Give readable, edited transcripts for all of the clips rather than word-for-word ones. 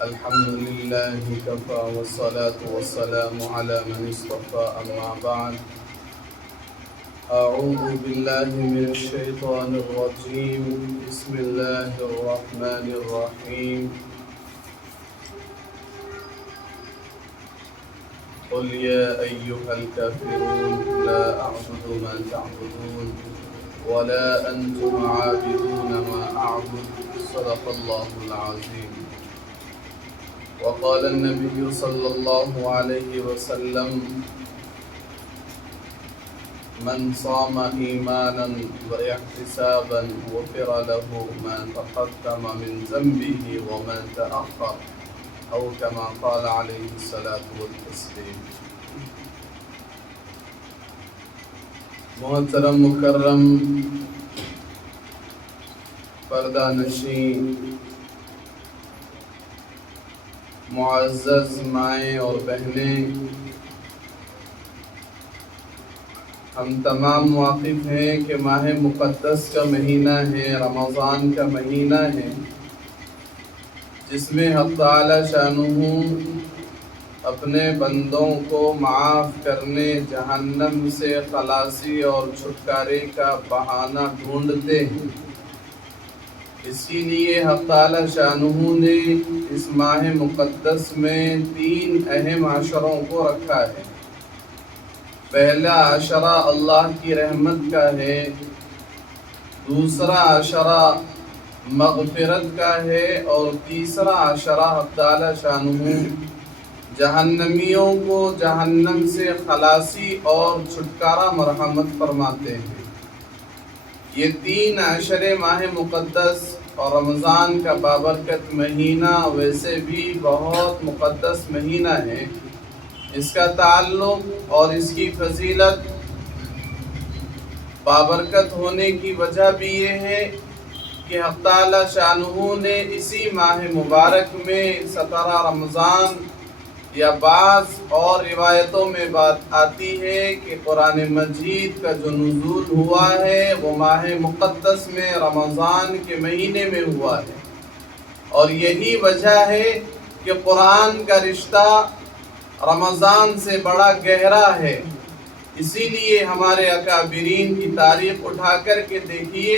الحمد لله كفى والصلاة والسلام على من اصطفى أما بعد أعوذ بالله من الشيطان الرجيم بسم الله الرحمن الرحيم قل يا أيها الكافرون لا أعبد ما تعبدون ولا أنتم عابدون ما أعبد صدق الله العظيم وقال النبي صلى الله عليه وسلم من صام إيمانا واحتسابا غفر له ما تقدم من ذنبه وما تأخر أو كما قال عليه الصلاة والتسليم. محترم مکرم پردہ نشین معزز مائیں اور بہنیں، ہم تمام واقف ہیں کہ ماہ مقدس کا مہینہ ہے، رمضان کا مہینہ ہے، جس میں حق تعالی شانہ اپنے بندوں کو معاف کرنے، جہنم سے خلاصی اور چھٹکارے کا بہانہ ڈھونڈتے ہیں۔ اسی لیے حق تعالی شانہ نے اس ماہ مقدس میں 3 اہم عشروں کو رکھا ہے۔ پہلا عشرہ اللہ کی رحمت کا ہے، دوسرا عشرہ مغفرت کا ہے، اور تیسرا عشرہ حق تعالی شانہ جہنمیوں کو جہنم سے خلاصی اور چھٹکارا مرحمت فرماتے ہیں۔ یہ 3 عشرے ماہ مقدس اور رمضان کا بابرکت مہینہ ویسے بھی بہت مقدس مہینہ ہے۔ اس کا تعلق اور اس کی فضیلت بابرکت ہونے کی وجہ بھی یہ ہے کہ حق تعالی شانہ نے اسی ماہ مبارک میں 17 رمضان یا بعض اور روایتوں میں بات آتی ہے کہ قرآن مجید کا جو نزول ہوا ہے وہ ماہ مقدس میں رمضان کے مہینے میں ہوا ہے، اور یہی وجہ ہے کہ قرآن کا رشتہ رمضان سے بڑا گہرا ہے۔ اسی لیے ہمارے اکابرین کی تاریخ اٹھا کر کے دیکھیے،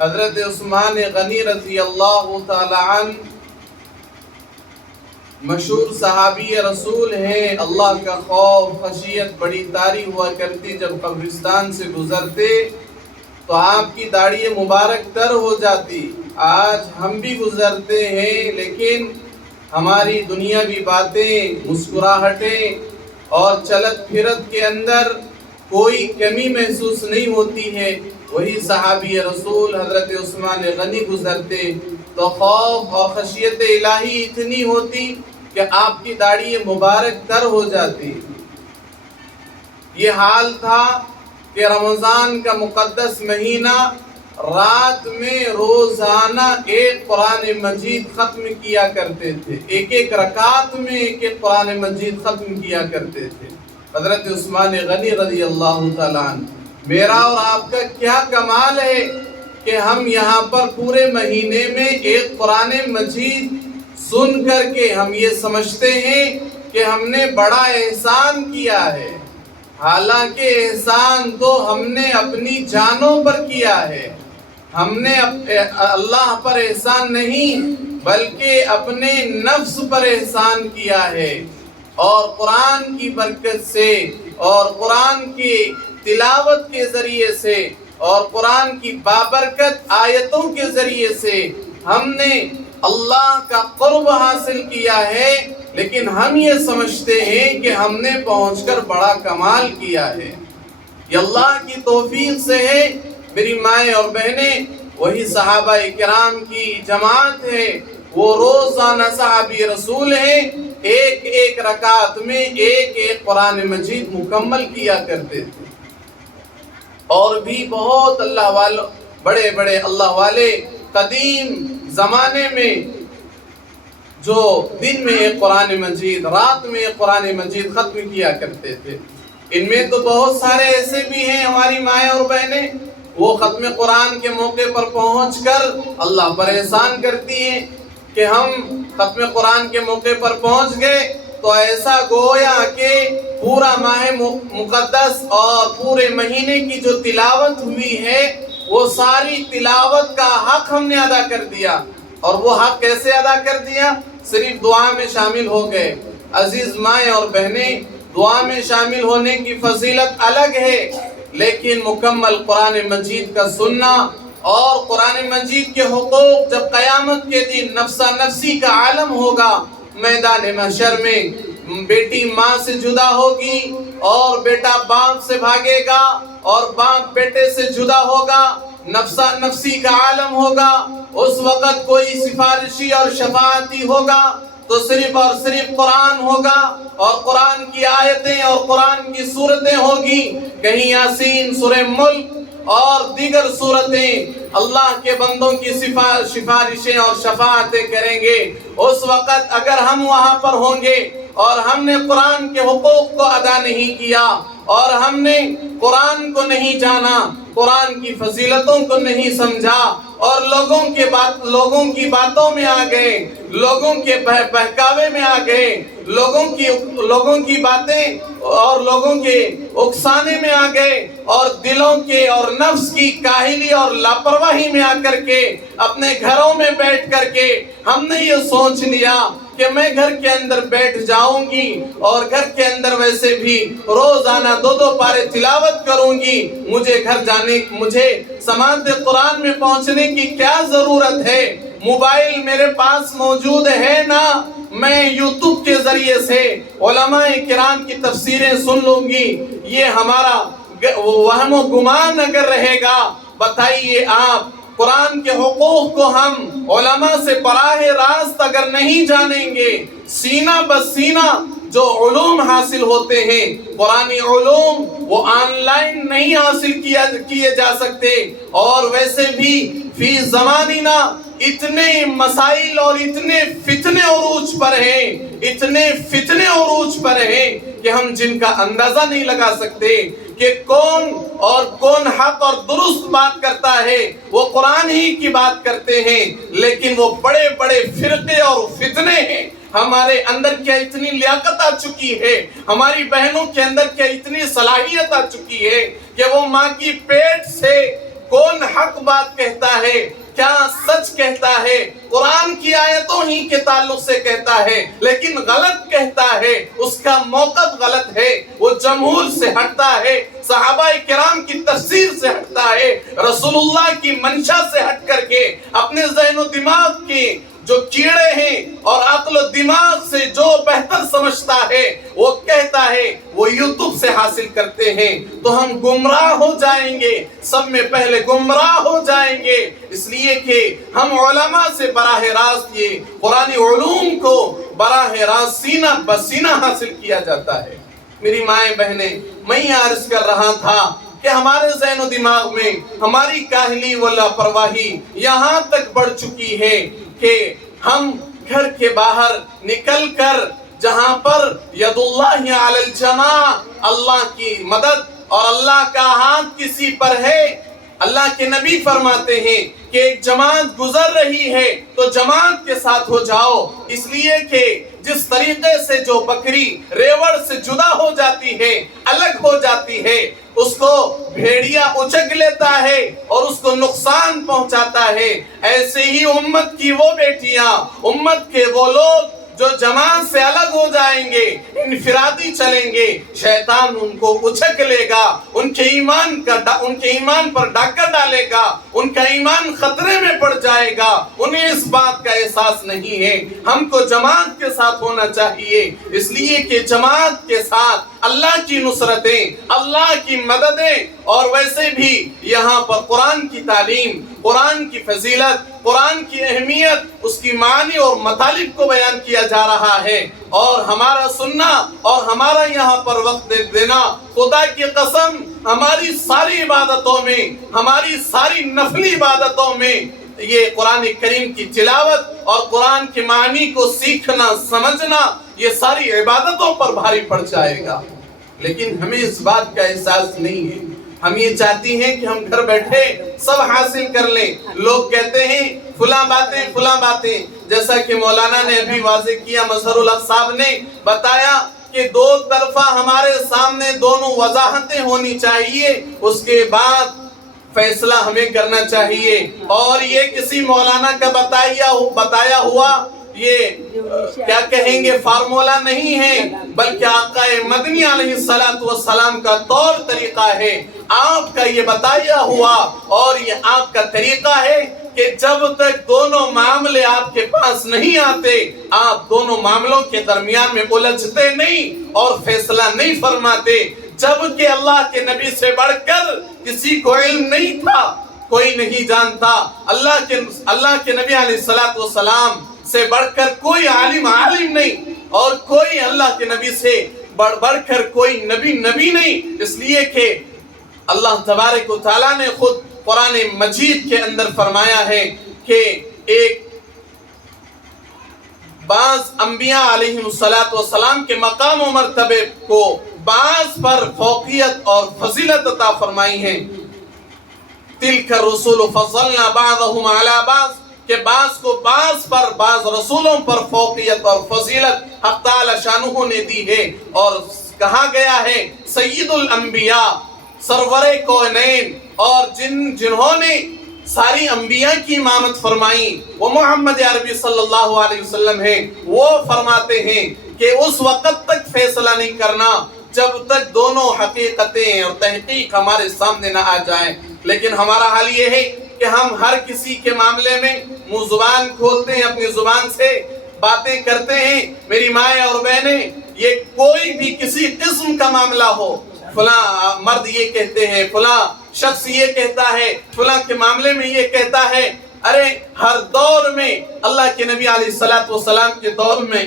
حضرت عثمان غنی رضی اللہ تعالی عنہ مشہور صحابی رسول ہیں۔ اللہ کا خوف خشیت بڑی طاری ہوا کرتی، جب قبرستان سے گزرتے تو آپ کی داڑھی مبارک تر ہو جاتی۔ آج ہم بھی گزرتے ہیں لیکن ہماری دنیاوی باتیں، مسکراہٹیں اور چلت پھرت کے اندر کوئی کمی محسوس نہیں ہوتی ہے۔ وہی صحابی رسول حضرت عثمان غنی گزرتے تو خوف اور خشیت الہی اتنی ہوتی کہ آپ کی داڑھی مبارک تر ہو جاتی۔ یہ حال تھا کہ رمضان کا مقدس مہینہ رات میں روزانہ ایک قرآن مجید ختم کیا کرتے تھے، ایک رکعت میں ایک قرآن مجید ختم کیا کرتے تھے حضرت عثمان غنی رضی اللہ تعالیٰ عنہ۔ میرا اور آپ کا کیا کمال ہے کہ ہم یہاں پر پورے مہینے میں ایک قرآن مجید سن کر کے ہم یہ سمجھتے ہیں کہ ہم نے بڑا احسان کیا ہے، حالانکہ احسان تو ہم نے اپنی جانوں پر کیا ہے۔ ہم نے اللہ پر احسان نہیں بلکہ اپنے نفس پر احسان کیا ہے، اور قرآن کی برکت سے اور قرآن کی تلاوت کے ذریعے سے اور قرآن کی بابرکت آیتوں کے ذریعے سے ہم نے اللہ کا قرب حاصل کیا ہے، لیکن ہم یہ سمجھتے ہیں کہ ہم نے پہنچ کر بڑا کمال کیا ہے۔ یہ اللہ کی توفیق سے ہے۔ میری مائیں اور بہنیں، وہی صحابہ کرام کی جماعت ہے، وہ روزانہ صحابی رسول ہیں، ایک رکعت میں ایک قرآن مجید مکمل کیا کرتے تھے۔ اور بھی بہت اللہ والے، بڑے بڑے اللہ والے قدیم زمانے میں جو دن میں ایک قرآن مجید، رات میں ایک قرآن مجید ختم کیا کرتے تھے۔ ان میں تو بہت سارے ایسے بھی ہیں ہماری مائیں اور بہنیں وہ ختم قرآن کے موقع پر پہنچ کر اللہ پر احسان کرتی ہیں کہ ہم ختم قرآن کے موقع پر پہنچ گئے تو ایسا گویا کہ پورا ماہ مقدس اور پورے مہینے کی جو تلاوت ہوئی ہے وہ ساری تلاوت کا حق ہم نے ادا کر دیا۔ اور وہ حق کیسے ادا کر دیا؟ صرف دعا میں شامل ہو گئے۔ عزیز مائیں اور بہنیں، دعا میں شامل ہونے کی فضیلت الگ ہے، لیکن مکمل قرآن مجید کا سننا اور قرآن مجید کے حقوق جب قیامت کے دن نفسا نفسی کا عالم ہوگا، میدان محشر میں بیٹی ماں سے جدا ہوگی اور بیٹا باپ سے بھاگے گا اور باپ بیٹے سے جدا ہوگا، نفسا نفسی کا عالم ہوگا، اس وقت کوئی سفارشی اور شفاعتی ہوگا تو صرف اور صرف قرآن ہوگا اور قرآن کی آیتیں اور قرآن کی سورتیں ہوگی۔ کہیں یاسین، سورہ ملک اور دیگر سورتیں اللہ کے بندوں کی سفارشیں اور شفاعتیں کریں گے۔ اس وقت اگر ہم وہاں پر ہوں گے اور ہم نے قرآن کے حقوق کو ادا نہیں کیا اور ہم نے قرآن کو نہیں جانا، قرآن کی فضیلتوں کو نہیں سمجھا اور لوگوں کی باتوں میں آ گئے، لوگوں کے بہکاوے میں آ گئے، لوگوں کی باتیں اور لوگوں کے اکسانے میں آ گئے اور دلوں کے اور نفس کی کاہلی اور لاپرواہی میں آ کر کے اپنے گھروں میں بیٹھ کر کے ہم نے یہ سوچ لیا کہ میں گھر کے اندر بیٹھ جاؤں گی اور گھر کے اندر ویسے بھی روزانہ 2 پارے تلاوت کروں گی، مجھے سماعت قرآن میں پہنچنے کی کیا ضرورت ہے؟ موبائل میرے پاس موجود ہے نا، میں یوٹیوب کے ذریعے سے علماء کرام کی تفسیریں سن لوں گی۔ یہ ہمارا وہم و گمان اگر رہے گا، بتائیے آپ قرآن کے حقوق کو ہم علماء سے براہ راست اگر نہیں جانیں گے، سینہ بسینہ جو علوم حاصل ہوتے ہیں قرآنی علوم وہ آن لائن نہیں حاصل کیے جا سکتے، اور ویسے بھی فی زماننا اتنے مسائل اور اتنے فتنے عروج پر ہیں کہ ہم جن کا اندازہ نہیں لگا سکتے کہ کون حق اور درست بات کرتا ہے۔ وہ قرآن ہی کی بات کرتے ہیں لیکن وہ بڑے بڑے فرقے اور فتنے ہیں۔ ہمارے اندر کیا اتنی لیاقت آ چکی ہے، ہماری بہنوں کے اندر کیا اتنی صلاحیت آ چکی ہے کہ وہ ماں کی پیٹ سے کون حق بات کہتا ہے، کیا سچ کہتا ہے، قرآن کی آیتوں ہی کے تعلق سے کہتا ہے لیکن غلط کہتا ہے، اس کا موقف غلط ہے، وہ جمہور سے ہٹتا ہے، صحابہ کرام کی تفسیر سے ہٹتا ہے، رسول اللہ کی منشا سے ہٹ کر کے اپنے ذہن و دماغ کے جو کیڑے ہیں اور عقل و دماغ سے جو بہتر سمجھتا ہے وہ کہتا ہے، وہ یوٹیوب سے حاصل کرتے ہیں، تو ہم گمراہ ہو جائیں گے، سب میں پہلے گمراہ ہو جائیں گے۔ اس لیے کہ ہم علماء سے براہ راست یہ قرآنی علوم کو براہ راست سینہ بسینہ حاصل کیا جاتا ہے۔ میری مائیں بہنیں، میں یہ عرض کر رہا تھا کہ ہمارے ذہن و دماغ میں ہماری کاہلی و لاپرواہی یہاں تک بڑھ چکی ہے کہ ہم گھر کے باہر نکل کر جہاں پر ید اللہ علی الجماع، اللہ کی مدد اور اللہ کا ہاتھ کسی پر ہے، اللہ کے نبی فرماتے ہیں کہ ایک جماعت گزر رہی ہے تو جماعت کے ساتھ ہو جاؤ، اس لیے کہ جس طریقے سے جو بکری ریوڑ سے جدا ہو جاتی ہے، الگ ہو جاتی ہے، اس کو بھیڑیا اچک لیتا ہے اور اس کو نقصان پہنچاتا ہے، ایسے ہی امت کی وہ بیٹیاں، امت کے وہ لوگ جو جماعت سے الگ ہو جائیں گے، انفرادی چلیں گے، شیطان ان کو اچک لے گا، ان کے ایمان پر ڈاکہ ڈالے گا، ان کا ایمان خطرے میں پڑ جائے گا، انہیں اس بات کا احساس نہیں ہے۔ ہم کو جماعت کے ساتھ ہونا چاہیے، اس لیے کہ جماعت کے ساتھ اللہ کی نصرتیں، اللہ کی مددیں، اور ویسے بھی یہاں پر قرآن کی تعلیم، قرآن کی فضیلت، قرآن کی اہمیت، اس کی معنی اور مطالب کو بیان کیا جا رہا ہے، اور ہمارا سننا اور ہمارا یہاں پر وقت دینا، خدا کی قسم ہماری ساری عبادتوں میں، ہماری ساری نفلی عبادتوں میں یہ قرآن کریم کی تلاوت اور قرآن کے معنی کو سیکھنا سمجھنا یہ ساری عبادتوں پر بھاری پڑ جائے گا، لیکن ہمیں اس بات کا احساس نہیں ہے۔ ہم یہ چاہتی ہیں کہ ہم گھر بیٹھے سب حاصل کر لیں. لوگ کہتے ہیں فلاں باتیں جیسا کہ مولانا نے ابھی واضح کیا، مظہر الحق صاحب نے بتایا کہ دو طرفہ ہمارے سامنے دونوں وضاحتیں ہونی چاہیے، اس کے بعد فیصلہ ہمیں کرنا چاہیے. اور یہ کسی مولانا کا بتایا ہوا یہ کیا کہیں گے فارمولا نہیں ہے، بلکہ آقا مدنی علیہ السلام کا طور طریقہ ہے، آپ کا یہ بتایا ہوا اور یہ آپ کا طریقہ ہے کہ جب تک دونوں معاملے آپ کے پاس نہیں آتے آپ دونوں معاملوں کے درمیان میں الجھتے نہیں اور فیصلہ نہیں فرماتے. جبکہ اللہ کے نبی سے بڑھ کر کسی کو علم نہیں تھا، کوئی نہیں جانتا. اللہ کے نبی علیہ السلام سے بڑھ کر کوئی عالم نہیں، اور کوئی اللہ کے نبی سے بڑھ کر کوئی نبی نہیں. اس لیے کہ اللہ تبارک و تعالیٰ نے خود قرآن مجید کے اندر فرمایا ہے کہ ایک بعض انبیاء علیہ السلام کے مقام و مرتبے کو بعض پر فوقیت اور فضیلت عطا فرمائی ہے. تلک الرسول فضلنا بعضهم على بعض، کہ بعض کو بعض پر، بعض رسولوں پر فوقیت اور فضیلت حق تعالی شانہ نے دی ہے. اور کہا گیا ہے سید الانبیاء، سرور کونین، اور جنہوں نے ساری انبیاء کی امامت فرمائی وہ محمد عربی صلی اللہ علیہ وسلم ہیں. وہ فرماتے ہیں کہ اس وقت تک فیصلہ نہیں کرنا جب تک دونوں حقیقتیں اور تحقیق ہمارے سامنے نہ آ جائیں. لیکن ہمارا حال یہ ہے کہ ہم ہر کسی کے معاملے میں منہ زبان کھولتے ہیں، اپنی زبان سے باتیں کرتے ہیں. میری مائیں اور بہنیں، یہ کوئی بھی کسی قسم کا معاملہ ہو، فلاں مرد یہ کہتے ہیں، فلاں شخص یہ کہتا ہے، فلاں کے معاملے میں یہ کہتا ہے. ارے ہر دور میں اللہ کے نبی علیہ السلام کے دور میں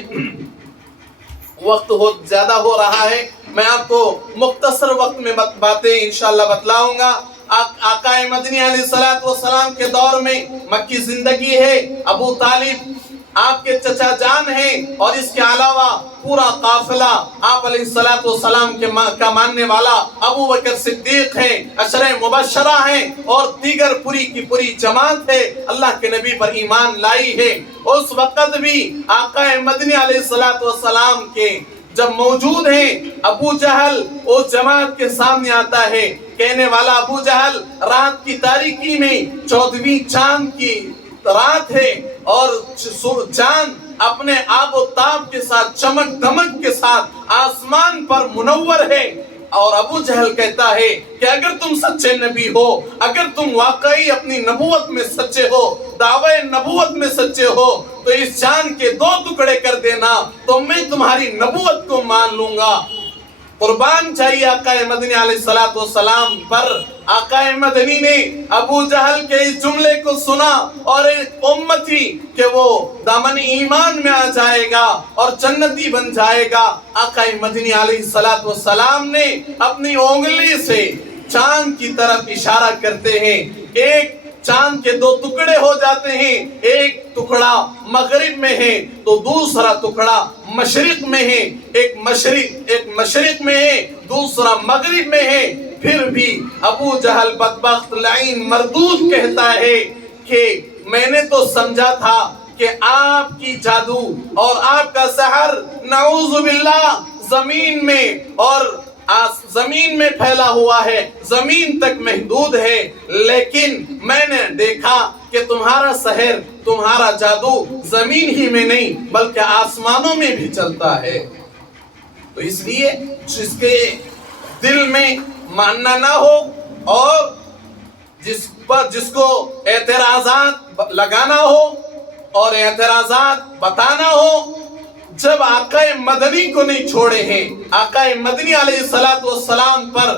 وقت زیادہ ہو رہا ہے، میں آپ کو مختصر وقت میں باتیں انشاءاللہ بتلاؤں گا. آقا مدنی علیہ السلام کے دور میں مکی زندگی ہے. ابو طالب آپ کے چچا جان ہیں، اور اس کے علاوہ پورا قافلہ آپ علیہ السلام کا ماننے والا ابو بکر صدیق ہیں، عشرہ مبشرہ ہیں، اور دیگر پوری کی پوری جماعت ہے اللہ کے نبی پر ایمان لائی ہے. اس وقت بھی آقا مدنی علیہ السلام کے جب موجود ہیں، ابو جہل اس جماعت کے سامنے آتا ہے. کہنے والا ابو جہل رات کی تاریکی میں 14ویں چاند کی رات ہے، اور چاند اپنے آب و تاب کے ساتھ، چمک دمک کے ساتھ آسمان پر منور ہے. اور ابو جہل کہتا ہے کہ اگر تم سچے نبی ہو، اگر تم واقعی اپنی نبوت میں سچے ہو، دعوی نبوت میں سچے ہو، تو اس چاند کے 2 ٹکڑے کر دینا تو میں تمہاری نبوت کو مان لوں گا. قربان چاہیے آقا مدنی علیہ السلام پر. آقا مدنی نے ابو جہل کے اس جملے کو سنا، اور ایک امتی کہ وہ دامن ایمان میں آ جائے گا اور جنتی بن جائے گا. آقا مدنی علیہ السلام نے اپنی انگلی سے چاند کی طرف اشارہ کرتے ہیں. ایک چاند کے 2 ٹکڑے ہو جاتے ہیں، ایک ٹکڑا مغرب میں ہے تو دوسرا ٹکڑا مشرق میں ہے. ایک مشرق میں ہے، دوسرا مغرب میں ہے. پھر بھی ابو جہل بدبخت لعین مردود کہتا ہے کہ میں نے تو سمجھا تھا کہ آپ کی جادو اور آپ کا سحر نعوذ باللہ زمین میں اور زمین میں پھیلا ہوا ہے، زمین تک محدود ہے، لیکن میں نے دیکھا کہ تمہارا سحر، تمہارا جادو زمین ہی میں نہیں بلکہ آسمانوں میں بھی چلتا ہے. تو اس لیے جس کے دل میں ماننا نہ ہو اور جس کو اعتراضات لگانا ہو اور اعتراضات بتانا ہو، جب آقا مدنی کو نہیں چھوڑے ہیں، آقا مدنی علیہ السلام پر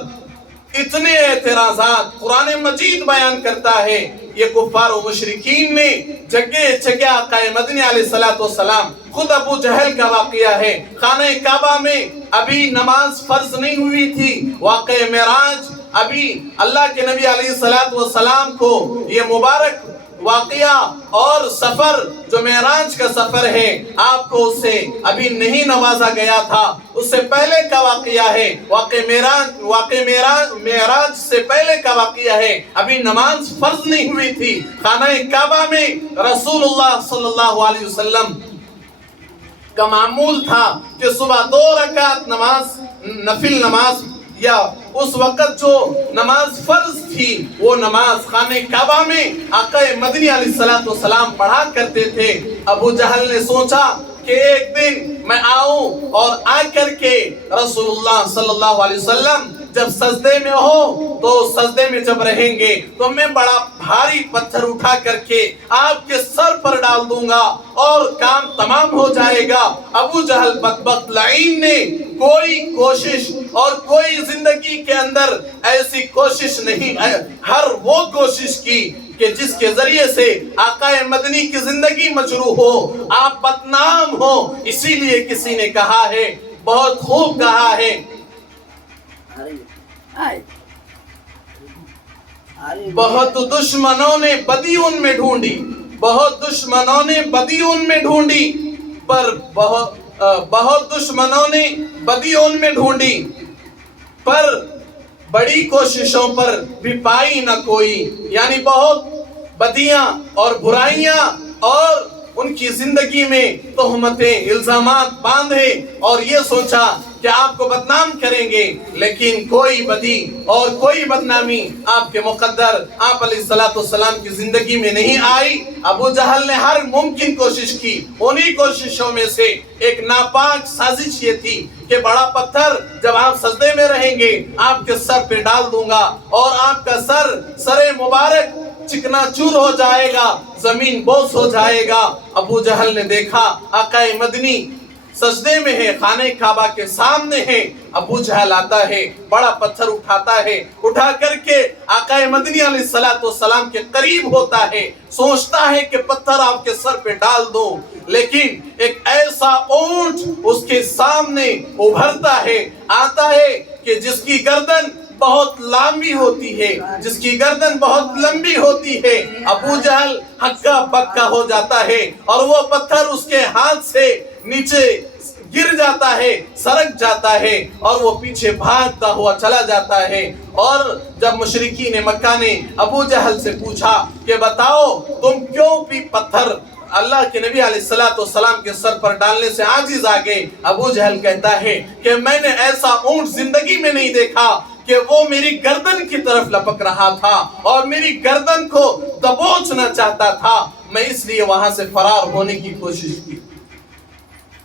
اتنے اعتراضات قرآن مجید بیان کرتا ہے. یہ کفار و مشرکین نے جگہ جگہ آقا مدنی علیہ السلام، خود ابو جہل کا واقعہ ہے، خانہ کعبہ میں ابھی نماز فرض نہیں ہوئی تھی، واقع معراج ابھی اللہ کے نبی علیہ السلام کو یہ مبارک واقعہ اور سفر جو معراج کا سفر ہے آپ کو اس سے ابھی نہیں نوازا گیا تھا، اس سے پہلے کا واقعہ ہے، معراج سے پہلے کا واقعہ ہے، ابھی نماز فرض نہیں ہوئی تھی۔ خانہ کعبہ میں رسول اللہ صلی اللہ علیہ وسلم کا معمول تھا کہ صبح 2 رکعت نماز نفل نماز یا اس وقت جو نماز فرض تھی وہ نماز خانہ کعبہ میں آقا مدنی علیہ السلام پڑھا کرتے تھے۔ ابو جہل نے سوچا کہ ایک دن میں آؤں اور آ کر کے رسول اللہ صلی اللہ علیہ وسلم جب سجدے میں ہو تو سجدے میں جب رہیں گے تو میں بڑا بھاری پتھر اٹھا کر کے آپ کے سر پر ڈال دوں گا اور کام تمام ہو جائے گا۔ ابو جہل بدبخت لعین نے کوئی کوشش اور کوئی زندگی کے اندر ایسی کوشش نہیں، ہر وہ کوشش کی کہ جس کے ذریعے سے آقا مدنی کی زندگی مجروح ہو، آپ بدنام ہو۔ اسی لیے کسی نے کہا ہے، بہت خوب کہا ہے، بہت دشمنوں نے بدی ان میں ڈھونڈی، بہت دشمنوں نے بدی ان میں ڈھونڈی، پر بہت دشمنوں نے بدی ان میں ڈھونڈی، پر بڑی کوششوں پر بھی پائی نہ کوئی۔ یعنی بہت بدیاں اور برائیاں اور ان کی زندگی میں تہمتیں الزامات باندھے اور یہ سوچا کہ آپ کو بدنام کریں گے، لیکن کوئی بدی اور کوئی بدنامی آپ کے مقدر آپ علیہ السلام کی زندگی میں نہیں آئی۔ ابو جہل نے ہر ممکن کوشش کی، انہی کوششوں میں سے ایک ناپاک سازش یہ تھی کہ بڑا پتھر جب آپ سجدے میں رہیں گے آپ کے سر پہ ڈال دوں گا اور آپ کا سر مبارک چکنا چور ہو جائے گا، زمین بوس ہو جائے گا۔ ابو جہل نے دیکھا آقا مدنی سجدے میں ہے، خانہ کعبہ کے سامنے ہے۔ ابو جہل آتا ہے، بڑا پتھر اٹھاتا ہے، اٹھا کر کے آقا مدنی علیہ السلام کے قریب ہوتا ہے، سوچتا ہے کہ پتھر آپ کے سر پہ ڈال دو، لیکن ایک ایسا اونٹ اس کے سامنے ابھرتا ہے، آتا ہے کہ جس کی گردن بہت لمبی ہوتی ہے، جس کی گردن بہت لمبی ہوتی ہے۔ ابو جہل ہکا بکا ہو جاتا ہے اور وہ پتھر اس کے ہاتھ سے نیچے گر جاتا ہے، سرک جاتا ہے اور وہ پیچھے بھاگتا ہوا چلا جاتا ہے۔ اور جب مشرکین مکہ نے ابو جہل سے پوچھا کہ بتاؤ تم کیوں بھی پتھر اللہ کے نبی علیہ السلام کے سر پر ڈالنے سے عاجز آ گئے، ابو جہل کہتا ہے کہ میں نے ایسا اونٹ زندگی میں نہیں دیکھا کہ وہ میری گردن کی طرف لپک رہا تھا اور میری گردن کو دبوچنا چاہتا تھا، میں اس لیے وہاں سے فرار ہونے کی کوشش کی۔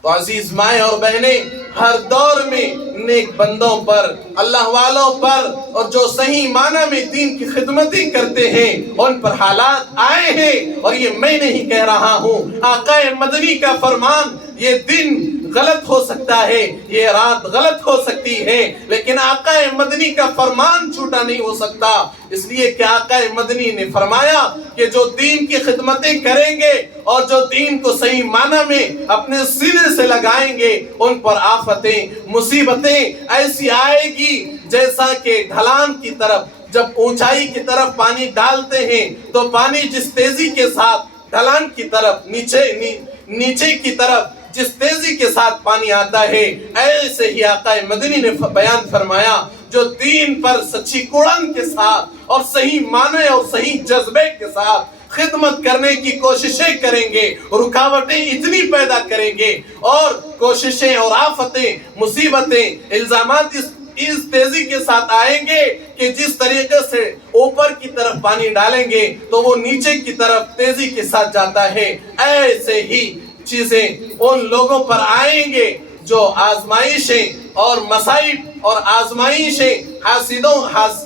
تو عزیز مائیں اور بہنیں، ہر دور میں نیک بندوں پر، اللہ والوں پر اور جو صحیح معنی میں دین کی خدمتیں کرتے ہیں ان پر حالات آئے ہیں، اور یہ میں نہیں کہہ رہا ہوں، آقا مدنی کا فرمان، یہ دن غلط ہو سکتا ہے، یہ رات غلط ہو سکتی ہے، لیکن آقا مدنی کا فرمان جھوٹا نہیں ہو سکتا، اس لیے کہ آقا مدنی نے فرمایا کہ جو دین کی خدمتیں کریں گے اور جو دین کو صحیح معنی میں اپنے سینے سے لگائیں گے ان پر آفتیں مصیبتیں ایسی آئے گی جیسا کہ ڈھلان کی طرف جب اونچائی کی طرف پانی ڈالتے ہیں تو پانی جس تیزی کے ساتھ ڈھلان کی طرف نیچے کی طرف جس تیزی کے ساتھ پانی آتا ہے، ایسے ہی آقا مدنی نے بیان فرمایا جو دین پر سچی کوڑن کے ساتھ اور صحیح معنی اور صحیح جذبے کے ساتھ خدمت کرنے کی کوششیں کریں گے، رکاوٹیں اتنی پیدا کریں گے اور کوششیں اور آفتیں مصیبتیں الزامات اس تیزی کے ساتھ آئیں گے کہ جس طریقے سے اوپر کی طرف پانی ڈالیں گے تو وہ نیچے کی طرف تیزی کے ساتھ جاتا ہے، ایسے ہی چیزیں ان لوگوں پر آئیں گے جو آزمائشیں اور مصائب اور آزمائشیں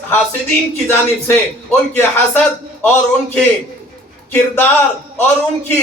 حاسدین کی جانب سے ان کے حسد اور ان کے کردار اور ان کی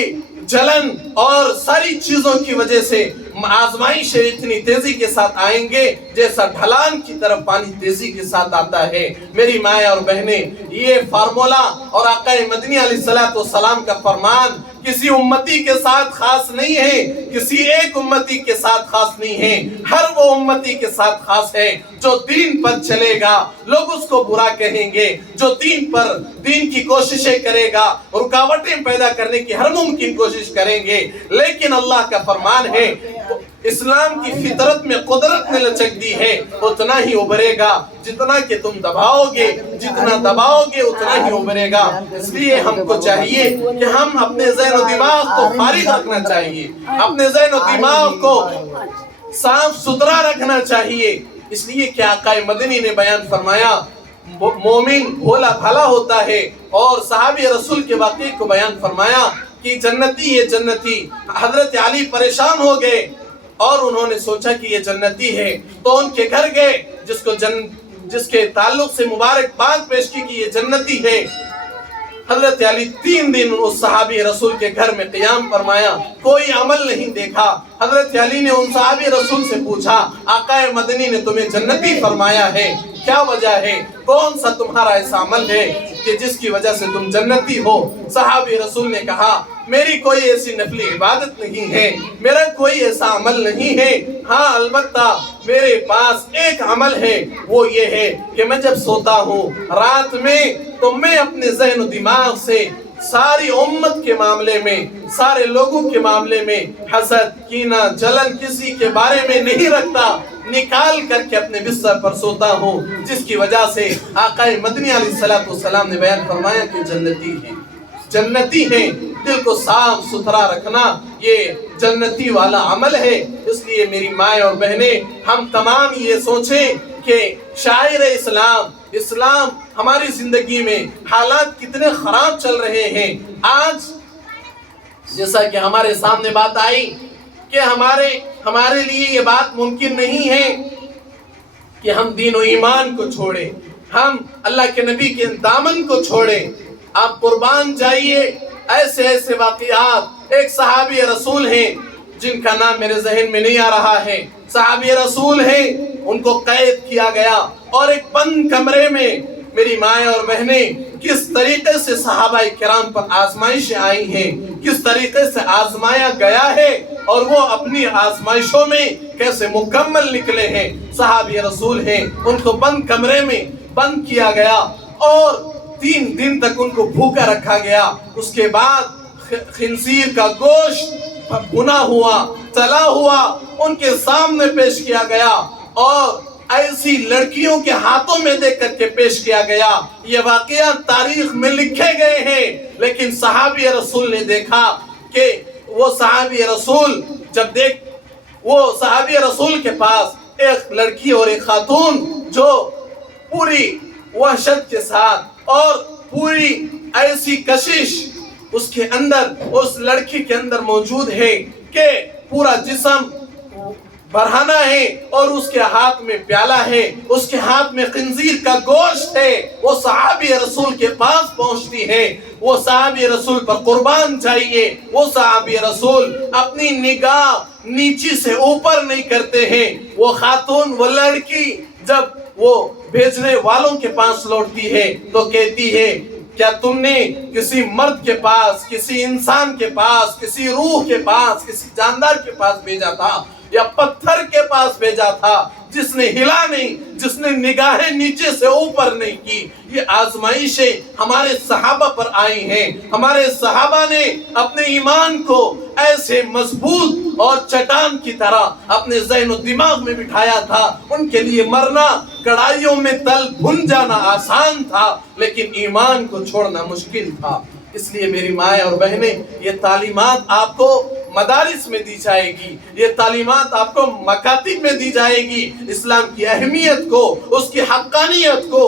جلن اور ساری چیزوں کی وجہ سے آزمائشیں اتنی تیزی کے ساتھ آئیں گے جیسا ڈھلان کی طرف پانی تیزی کے ساتھ آتا ہے۔ میری مائیں اور بہنیں، یہ فارمولا اور آقا مدنی علیہ السلام کا فرمان کسی امتی کے ساتھ خاص نہیں ہے، کسی ایک امتی کے ساتھ خاص نہیں ہے، ہر وہ امتی کے ساتھ خاص ہے جو دین پر چلے گا۔ لوگ اس کو برا کہیں گے، جو دین کی کوششیں کرے گا، رکاوٹیں پیدا کرنے کی ہر ممکن کوشش کریں گے، لیکن اللہ کا فرمان ہے اسلام کی فطرت میں قدرت نے لچک دی ہے، اتنا ہی ابھرے گا جتنا کہ تم دباؤ گے، جتنا دباؤ گے اتنا ہی ابھرے گا۔ اس لیے ہم کو چاہیے کہ ہم اپنے ذہن و دماغ کو فارغ رکھنا چاہیے، اپنے ذہن و دماغ کو صاف ستھرا رکھنا چاہیے۔ اس لیے کہ آقا مدنی نے بیان فرمایا مومن بھولا بھلا ہوتا ہے، اور صحابی رسول کے واقعے کو بیان فرمایا کہ جنتی ہے جنتی۔ حضرت علی پریشان ہو گئے اور انہوں نے سوچا کہ یہ جنتی ہے، تو ان کے گھر گئے، جس کے تعلق سے مبارکباد پیش کی کہ یہ جنتی ہے۔ حضرت علی 3 دن اس صحابی رسول کے گھر میں قیام فرمایا، کوئی عمل نہیں دیکھا۔ حضرت علی نے ان صحابی رسول سے پوچھا آقا مدنی نے تمہیں جنتی فرمایا ہے، کیا وجہ ہے؟ کون سا تمہارا ایسا عمل ہے کہ جس کی وجہ سے تم جنتی ہو؟ صحابی رسول نے کہا میری کوئی ایسی نفلی عبادت نہیں ہے، میرا کوئی ایسا عمل نہیں ہے، ہاں البتہ میرے پاس ایک عمل ہے، وہ یہ ہے کہ میں جب سوتا ہوں رات میں تو میں اپنے ذہن و دماغ سے ساری امت کے معاملے میں، سارے لوگوں کے معاملے میں حسد، کینہ، جلن کسی کے بارے میں نہیں رکھتا، نکال کر کے اپنے بستر پر سوتا ہوں، جس کی وجہ سے آقا مدنی علیہ السلام نے بیان فرمایا کہ جنتی ہیں۔ دل کو صاف ستھرا رکھنا یہ جنتی والا عمل ہے۔ اس لیے میری مائیں اور بہنیں، ہم تمام یہ سوچیں کہ شاعر اسلام ہماری زندگی میں حالات کتنے خراب چل رہے ہیں۔ آج جیسا کہ ہمارے سامنے بات آئی کہ ہمارے لیے یہ بات ممکن نہیں ہے کہ ہم دین و ایمان کو چھوڑیں، ہم اللہ کے نبی کے دامن کو چھوڑیں۔ آپ قربان جائیے، ایسے واقعات، ایک صحابی رسول ہیں جن کا نام میرے ذہن میں نہیں آ رہا ہے، صحابی رسول ہیں، ان کو قید کیا گیا اور ایک بند کمرے میں میری مائیں اور بہنیں کس طریقے سے صحابہ کرام پر آزمائشیں آئی ہیں، کس طریقے سے آزمایا گیا ہے اور وہ اپنی آزمائشوں میں کیسے مکمل نکلے ہیں۔ صحابی رسول ہیں، ان کو بند کمرے میں بند کیا گیا اور 3 دن تک ان کو بھوکا رکھا گیا۔ اس کے بعد خنزیر کا گوشت بھنا ہوا، تلا ہوا ان کے سامنے پیش کیا گیا اور ایسی لڑکیوں کے ہاتھوں میں دے کر کے پیش کیا گیا۔ یہ واقعات تاریخ میں لکھے گئے ہیں، لیکن صحابی رسول نے دیکھا کہ وہ صحابی رسول کے پاس ایک لڑکی اور ایک خاتون جو پوری وحشت کے ساتھ اور پوری ایسی کشش اس کے اندر، اس لڑکی کے اندر موجود ہے کہ پورا جسم برہنہ ہے اور اس کے ہاتھ میں پیالہ ہے، اس کے ہاتھ میں خنزیر کا گوشت ہے۔ وہ صحابی رسول کے پاس پہنچتی ہے، وہ صحابی رسول پر قربان جائیے، وہ صحابی رسول اپنی نگاہ نیچی سے اوپر نہیں کرتے ہیں۔ وہ خاتون، وہ لڑکی جب وہ بھیجنے والوں کے پاس لوٹتی ہے تو کہتی ہے کیا تم نے کسی مرد کے پاس، کسی انسان کے پاس، کسی روح کے پاس، کسی جاندار کے پاس بھیجا تھا یا پتھر کے پاس بھیجا تھا جس نے ہلا نہیں، جس نے نگاہیں نیچے سے اوپر نہیں کی؟ یہ آزمائشیں ہمارے صحابہ پر آئی ہیں۔ ہمارے صحابہ نے اپنے ایمان کو ایسے مضبوط اور چٹان کی طرح اپنے ذہن و دماغ میں بٹھایا تھا۔ ان کے لیے مرنا، کڑائیوں میں تل بھن جانا آسان تھا، لیکن ایمان کو چھوڑنا مشکل تھا۔ اس لیے میری مائیں اور بہنیں، یہ تعلیمات آپ کو مدارس میں دی جائے گی، یہ تعلیمات آپ کو مکاتب میں دی جائے گی۔ اسلام کی اہمیت کو، اس کی حقانیت کو،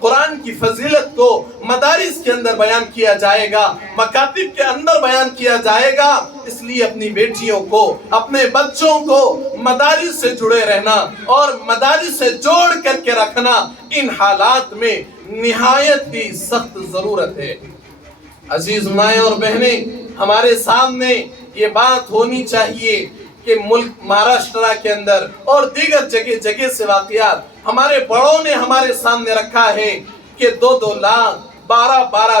قرآن کی فضیلت کو مدارس کے اندر بیان کیا جائے گا، مکاتب کے اندر بیان کیا جائے گا۔ اس لیے اپنی بیٹیوں کو، اپنے بچوں کو مدارس سے جڑے رہنا اور مدارس سے جوڑ کر کے رکھنا ان حالات میں نہایت ہی سخت ضرورت ہے۔ عزیز مائیں اور بہنیں، ہمارے سامنے یہ بات ہونی چاہیے کہ ملک مہاراشٹرا کے اندر اور دیگر جگہ سے واقعات ہمارے بڑوں نے ہمارے سامنے رکھا ہے کہ 2-2 لاکھ، 12-12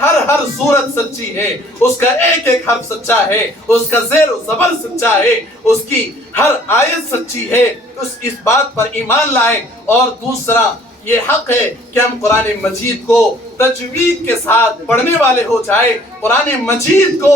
ہر صورت سچی ہے، اس کا ایک ایک حرف سچا ہے، اس کا زیر و زبر سچا ہے، اس کی ہر آیت سچی ہے، اس بات پر ایمان لائیں۔ اور دوسرا یہ حق ہے کہ ہم قرآن مجید کو تجوید کے ساتھ پڑھنے والے ہو جائے، قرآن مجید کو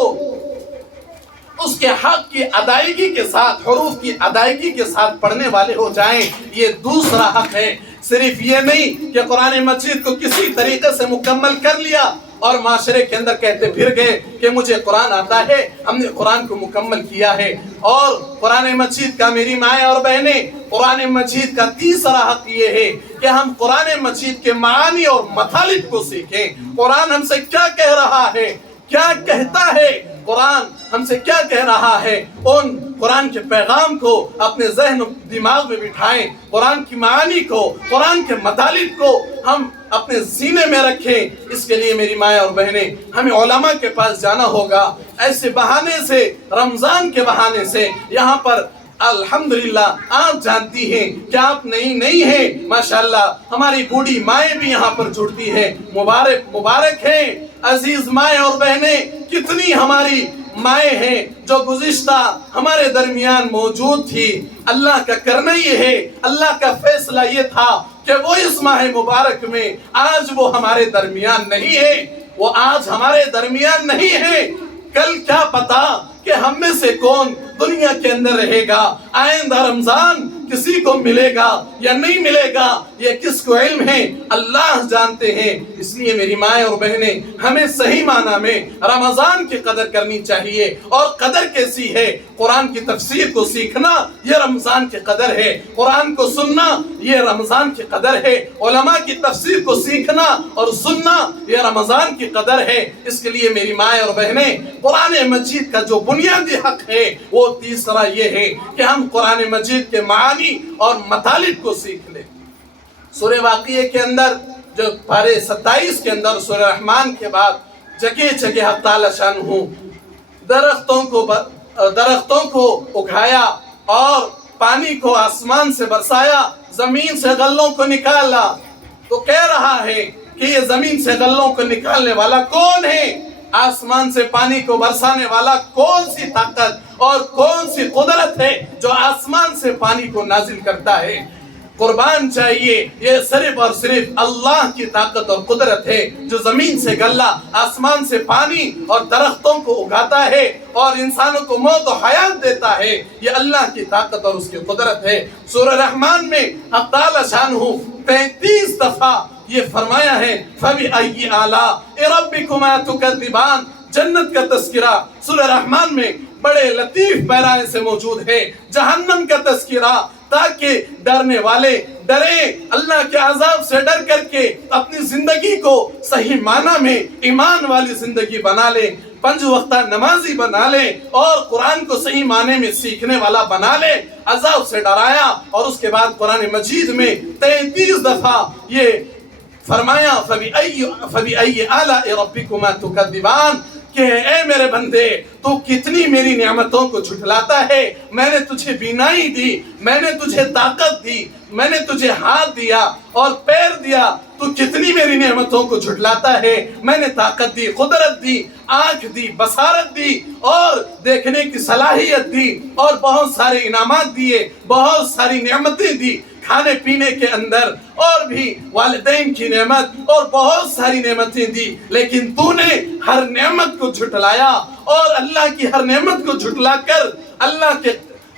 اس کے حق کی ادائیگی کے ساتھ، حروف کی ادائیگی کے ساتھ پڑھنے والے ہو جائیں، یہ دوسرا حق ہے۔ صرف یہ نہیں کہ قرآن مجید کو کسی طریقے سے مکمل کر لیا اور معاشرے کے اندر کہتے پھر گئے کہ مجھے قرآن آتا ہے، ہم نے قرآن کو مکمل کیا ہے۔ اور قرآن مجید کا میری مائیں اور بہنیں، قرآن مجید کا تیسرا حق یہ ہے کہ ہم قرآن مجید کے معانی اور مطالب کو سیکھیں۔ قرآن ہم سے کیا کہہ رہا ہے، کیا کہتا ہے، قرآن ہم سے کیا کہہ رہا ہے، ان قرآن کے پیغام کو اپنے ذہن و دماغ میں بٹھائیں، قرآن کی معانی کو، قرآن کے مطالب کو ہم اپنے سینے میں رکھیں۔ اس کے لیے میری مائیں اور بہنیں، ہمیں علماء کے پاس جانا ہوگا۔ ایسے بہانے سے، رمضان کے بہانے سے یہاں پر الحمدللہ آپ جانتی ہیں کہ آپ نہیں ہیں، ماشاءاللہ ہماری بوڑھی مائیں بھی یہاں پر جڑتی ہیں، مبارک ہیں عزیز مائیں اور بہنیں۔ کتنی ہماری مائیں ہیں جو گزشتہ ہمارے درمیان موجود تھی۔ اللہ کا کرنا یہ ہے، اللہ کا فیصلہ یہ تھا کہ وہ اس ماہ مبارک میں آج وہ ہمارے درمیان نہیں ہے، وہ آج ہمارے درمیان نہیں ہے۔ کل کیا پتا کہ ہم میں سے کون دنیا کے اندر رہے گا، آئندہ رمضان کسی کو ملے گا یا نہیں ملے گا، یہ کس کو علم ہے، اللہ جانتے ہیں۔ اس لیے میری مائیں اور بہنیں، ہمیں صحیح معنی میں رمضان کی قدر کرنی چاہیے۔ اور قدر کیسی ہے؟ قرآن کی تفسیر کو سیکھنا یہ رمضان کی قدر ہے، قرآن کو سننا یہ رمضان کی قدر ہے، علماء کی تفسیر کو سیکھنا اور سننا یہ رمضان کی قدر ہے۔ اس کے لیے میری مائیں اور بہنیں، قرآن مجید کا جو بنیادی حق ہے وہ تیسرا یہ ہے کہ ہم قرآن مجید کے معانی اور مطالب کو سیکھ لیں۔ سورہ واقعہ کے اندر جو پارے 27 کے اندر سورہ رحمان کے بعد جگہ جگہ حق تعالی شانہ درختوں کو اگایا اور پانی کو آسمان سے برسایا، زمین سے غلوں کو نکالا، تو کہہ رہا ہے کہ یہ زمین سے غلوں کو نکالنے والا کون ہے؟ آسمان سے پانی کو برسانے والا کون سی طاقت اور کون سی قدرت ہے جو آسمان سے پانی کو نازل کرتا ہے؟ قربان چاہیے، یہ صرف اور صرف اللہ کی طاقت اور قدرت ہے جو زمین سے غلہ، آسمان سے پانی اور درختوں کو اگاتا ہے اور انسانوں کو موت و حیات دیتا ہے۔ یہ اللہ کی طاقت اور اس کی قدرت ہے۔ سورہ رحمان میں حق تعالی شانہ 33 دفعہ یہ فرمایا ہے فَبِأَيِّ آلَاءِ رَبِّكُمَا تُكَذِّبَانِ، جنت کا تذکرہ سورہ رحمان میں بڑے لطیف پیرانے سے موجود ہے، جہنم کا تذکرہ تاکہ ڈرنے والے ڈریں، اللہ کے عذاب سے ڈر کر کے اپنی زندگی کو صحیح معنی میں ایمان والی زندگی بنا لیں، 5 وقتہ نمازی بنا لیں اور قرآن کو صحیح معنی میں سیکھنے والا بنا لیں۔ عذاب سے ڈرایا اور اس کے بعد قرآن مجید میں 33 دفعہ یہ فرمایا فَبِأَيِّ آلَاءِ رَبِّكُمَا تُكَذِّبَانِ کہ اے میرے بندے، تو کتنی میری نعمتوں کو جھٹلاتا ہے۔ میں نے تجھے بینائی دی، میں نے تجھے طاقت دی، میں نے تجھے ہاتھ دیا اور پیر دیا، تو کتنی میری نعمتوں کو جھٹلاتا ہے۔ میں نے طاقت دی، قدرت دی، آنکھ دی، بصارت دی اور دیکھنے کی صلاحیت دی اور بہت سارے انعامات دیے، بہت ساری نعمتیں دی، کھانے پینے کے اندر اور بھی والدین کی نعمت اور بہت ساری نعمتیں دی، لیکن تو نے ہر نعمت کو جھٹلایا اور اللہ کی ہر نعمت کو جھٹلا کر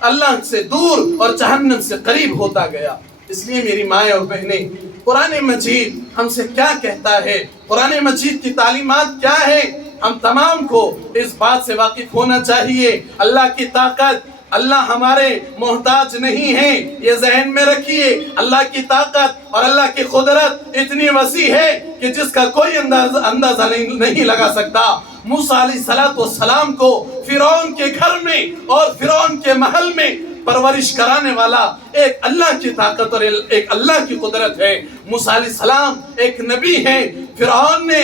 اللہ سے دور اور جہنم سے قریب ہوتا گیا۔ اس لیے میری مائیں اور بہنیں، قرآن مجید ہم سے کیا کہتا ہے، قرآن مجید کی تعلیمات کیا ہے، ہم تمام کو اس بات سے واقف ہونا چاہیے۔ اللہ کی طاقت، اللہ ہمارے محتاج نہیں ہیں، یہ ذہن میں رکھیے۔ اللہ کی طاقت اور اللہ کی قدرت اتنی وسیع ہے کہ جس کا کوئی اندازہ نہیں لگا سکتا۔ موسیٰ علیہ السلام کو فرعون کے گھر میں اور فرعون کے محل میں پرورش کرانے والا ایک اللہ کی طاقت اور ایک اللہ کی قدرت ہے۔ موسیٰ علیہ السلام ایک نبی ہیں، فرعون نے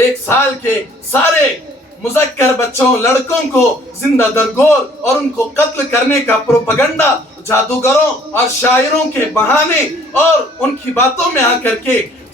1 سال کے سارے مذکر بچوں، لڑکوں کو زندہ درگور اور ان کو قتل کرنے کا پروپیگنڈا جادوگروں اور شاعروں کے بہانے اور ان کی باتوں میں آ کر کے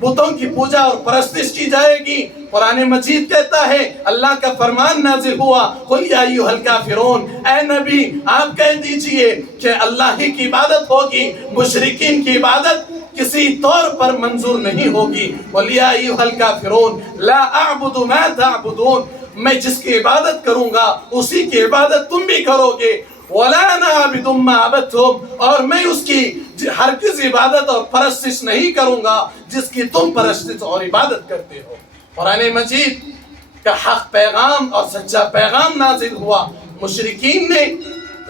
بتوں کی پوجا اور پرستش کی جائے گی۔ قرآن مجید کہتا ہے، اللہ کا فرمان نازل ہوا، قل یا ایھا الکافرون، اے نبی آپ کہہ دیجئے کہ اللہ ہی کی عبادت ہوگی، مشرکین کی عبادت کسی طور پر منظور نہیں ہوگی۔ قل یا ایھا الکافرون لا اعبد ما تعبدون، میں جس کی عبادت کروں گا اسی کی عبادت تم بھی کرو گے۔ وَلَا أَنَا عَابِدٌ مَّا عَبَدتُّمْ، اور میں اس کی ہرگز عبادت اور پرستش نہیں کروں گا جس کی تم پرستش اور عبادت کرتے ہو۔ قرآن مجید کا حق پیغام اور سچا پیغام نازل ہوا۔ مشرکین نے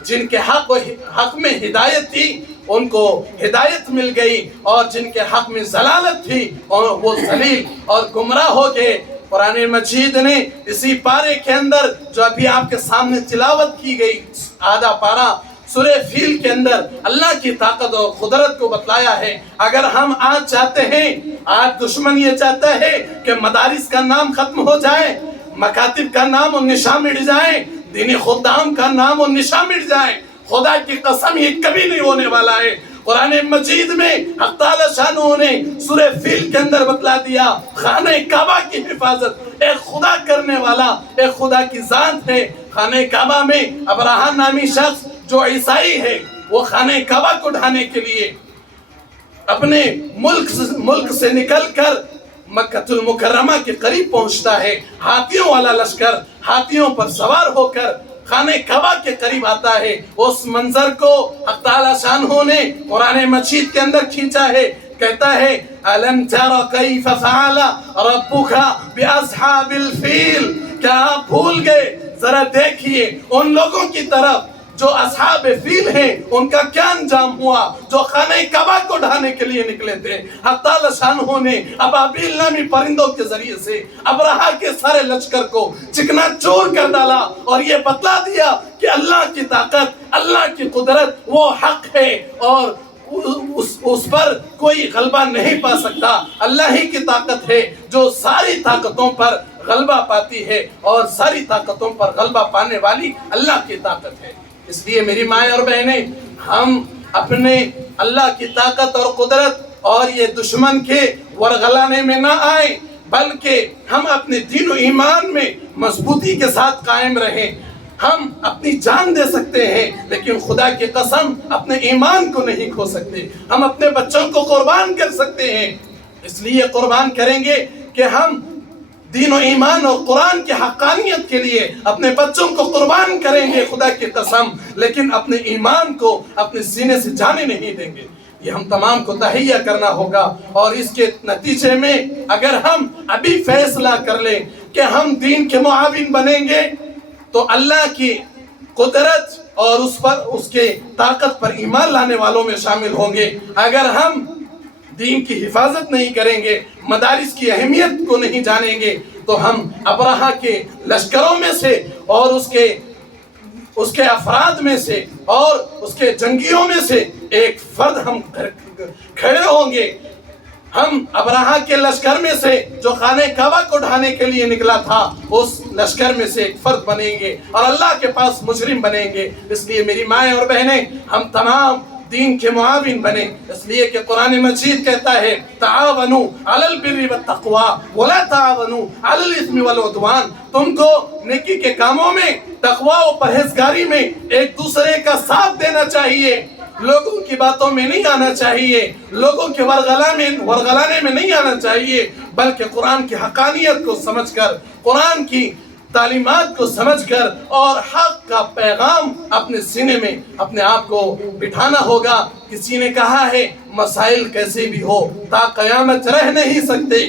جن کے حق میں ہدایت تھی ان کو ہدایت مل گئی، اور جن کے حق میں ضلالت تھی اور وہ ذلیل اور گمراہ ہو گئے۔ قرآن مجید نے اسی پارے کے اندر جو ابھی آپ کے سامنے تلاوت کی گئی آدھا پارہ سورہ فیل کے اندر اللہ کی طاقت اور قدرت کو بتلایا ہے۔ اگر ہم آج چاہتے ہیں، آج دشمن یہ چاہتا ہے کہ مدارس کا نام ختم ہو جائے، مکاتب کا نام و نشان مٹ جائے، دینی خدام کا نام و نشان مٹ جائے، خدا کی قسم یہ کبھی نہیں ہونے والا ہے۔ قرآن مجید میں حق تعالی شانہ نے سورہ فیل کے اندر بتلا دیا، خانہ کعبہ کی حفاظت ایک خدا کرنے والا ایک خدا کی ذات ہے۔ خانہ کعبہ میں ابراہیم نامی شخص جو عیسائی ہے، وہ خانہ کعبہ کو ڈھانے کے لیے اپنے ملک سے نکل کر مکہ المکرمہ کے قریب پہنچتا ہے۔ ہاتھیوں والا لشکر ہاتھیوں پر سوار ہو کر خانہ کعبہ کے قریب آتا ہے۔ اس منظر کو حق تعالی شانہ نے قرآن مجید کے اندر کھینچا ہے، کہتا ہے أَلَمْ تَرَ كَيْفَ فَعَلَ رَبُّكَ بِأَصْحَابِ الْفِيلِ، کیا آپ بھول گئے؟ ذرا دیکھیے ان لوگوں کی طرف جو اصحاب فیل ہیں، ان کا کیا انجام ہوا جو خانہ کعبہ کو ڈھانے کے لیے نکلے تھے۔ حق تعالی شانہ نے ابابیل نامی پرندوں کے ذریعے سے ابرہہ کے سارے لشکر کو چکنا چور کر ڈالا اور یہ بتلا دیا کہ اللہ کی طاقت، اللہ کی قدرت وہ حق ہے اور اس پر کوئی غلبہ نہیں پا سکتا۔ اللہ ہی کی طاقت ہے جو ساری طاقتوں پر غلبہ پاتی ہے، اور ساری طاقتوں پر غلبہ پانے والی اللہ کی طاقت ہے۔ اس لیے میری مائیں اور بہنیں، ہم اپنے اللہ کی طاقت اور قدرت اور یہ دشمن کے ورغلانے میں نہ آئیں، بلکہ ہم اپنے دین و ایمان میں مضبوطی کے ساتھ قائم رہیں۔ ہم اپنی جان دے سکتے ہیں لیکن خدا کی قسم اپنے ایمان کو نہیں کھو سکتے۔ ہم اپنے بچوں کو قربان کر سکتے ہیں، اس لیے قربان کریں گے کہ ہم دین و ایمان اور قرآن کی حقانیت کے لیے اپنے بچوں کو قربان کریں گے خدا کی قسم، لیکن اپنے ایمان کو اپنے سینے سے جانے نہیں دیں گے۔ یہ ہم تمام کو تہیہ کرنا ہوگا، اور اس کے نتیجے میں اگر ہم ابھی فیصلہ کر لیں کہ ہم دین کے معاون بنیں گے تو اللہ کی قدرت اور اس کے طاقت پر ایمان لانے والوں میں شامل ہوں گے۔ اگر ہم دین کی حفاظت نہیں کریں گے، مدارس کی اہمیت کو نہیں جانیں گے، تو ہم ابرہہ کے لشکروں میں سے اور اس کے افراد میں سے اور اس کے جنگیوں میں سے ایک فرد ہم کھڑے ہوں گے۔ ہم ابرہہ کے لشکر میں سے جو خانہ کعبہ کو ڈھانے کے لیے نکلا تھا، اس لشکر میں سے ایک فرد بنیں گے اور اللہ کے پاس مجرم بنیں گے۔ اس لیے میری مائیں اور بہنیں، ہم تمام دین کے معاون بنیں، اس لیے کہ قرآن مجید کہتا ہے تعاونوا علی البر والتقوی ولا تعاونوا علی الاثم والعدوان، تم کو نیکی کے کاموں میں، تقوی و پرہیزگاری میں ایک دوسرے کا ساتھ دینا چاہیے، لوگوں کی باتوں میں نہیں آنا چاہیے، لوگوں کے ورغلانے میں نہیں آنا چاہیے، بلکہ قرآن کی حقانیت کو سمجھ کر، قرآن کی تعلیمات کو سمجھ کر اور حق کا پیغام اپنے سینے میں اپنے آپ کو بٹھانا ہوگا۔ کسی نے کہا ہے مسائل کیسے بھی ہو تا قیامت رہ نہیں سکتے،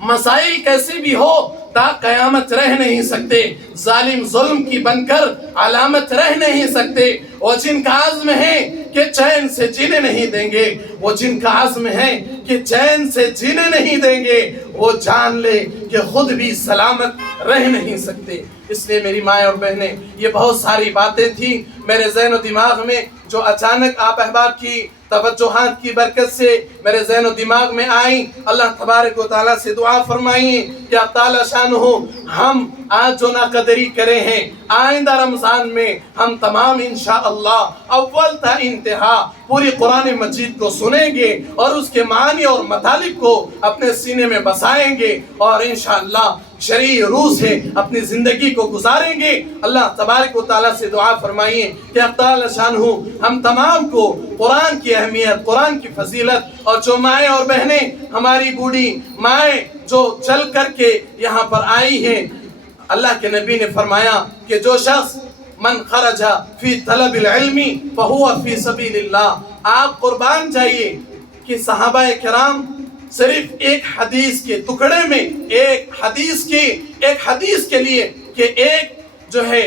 مسائل کیسے بھی ہو تا قیامت رہ نہیں سکتے، ظالم ظلم کی بن کر علامت رہ نہیں سکتے، وہ جن کا عزم ہے کہ چین سے جینے نہیں دیں گے، وہ جن کا عزم ہے کہ چین سے جینے نہیں دیں گے، وہ جان لے کہ خود بھی سلامت رہ نہیں سکتے۔ اس لیے میری مائیں اور بہنیں، یہ بہت ساری باتیں تھیں میرے ذہن و دماغ میں جو اچانک آپ احباب کی توجہات کی برکت سے میرے ذہن و دماغ میں آئیں. اللہ تبارک و تعالیٰ سے دعا فرمائیں کہ اللہ تعالیٰ شانہ ہم آج جو ناقدری کرے ہیں آئندہ رمضان میں ہم تمام انشاءاللہ اول تا انتہا پوری قرآن مجید کو سنیں گے اور اس کے معنی اور مطالب کو اپنے سینے میں بسائیں گے اور انشاءاللہ شرعی روح سے اپنی زندگی کو گزاریں گے. اللہ تبارک و تعالیٰ سے دعا فرمائیے کہ اللہ تعالیٰ شانہ ہم تمام کو قرآن کی اہمیت، قرآن کی فضیلت، اور جو مائیں اور بہنیں ہماری بوڑھی مائیں جو چل کر کے یہاں پر آئی ہیں، اللہ کے نبی نے فرمایا کہ جو شخص من خرج فی طلب العلم فہو فی سبیل اللہ، آپ قربان جائیے کہ صحابہ کرام صرف ایک حدیث کے ٹکڑے میں، ایک حدیث کے لیے کہ ایک جو ہے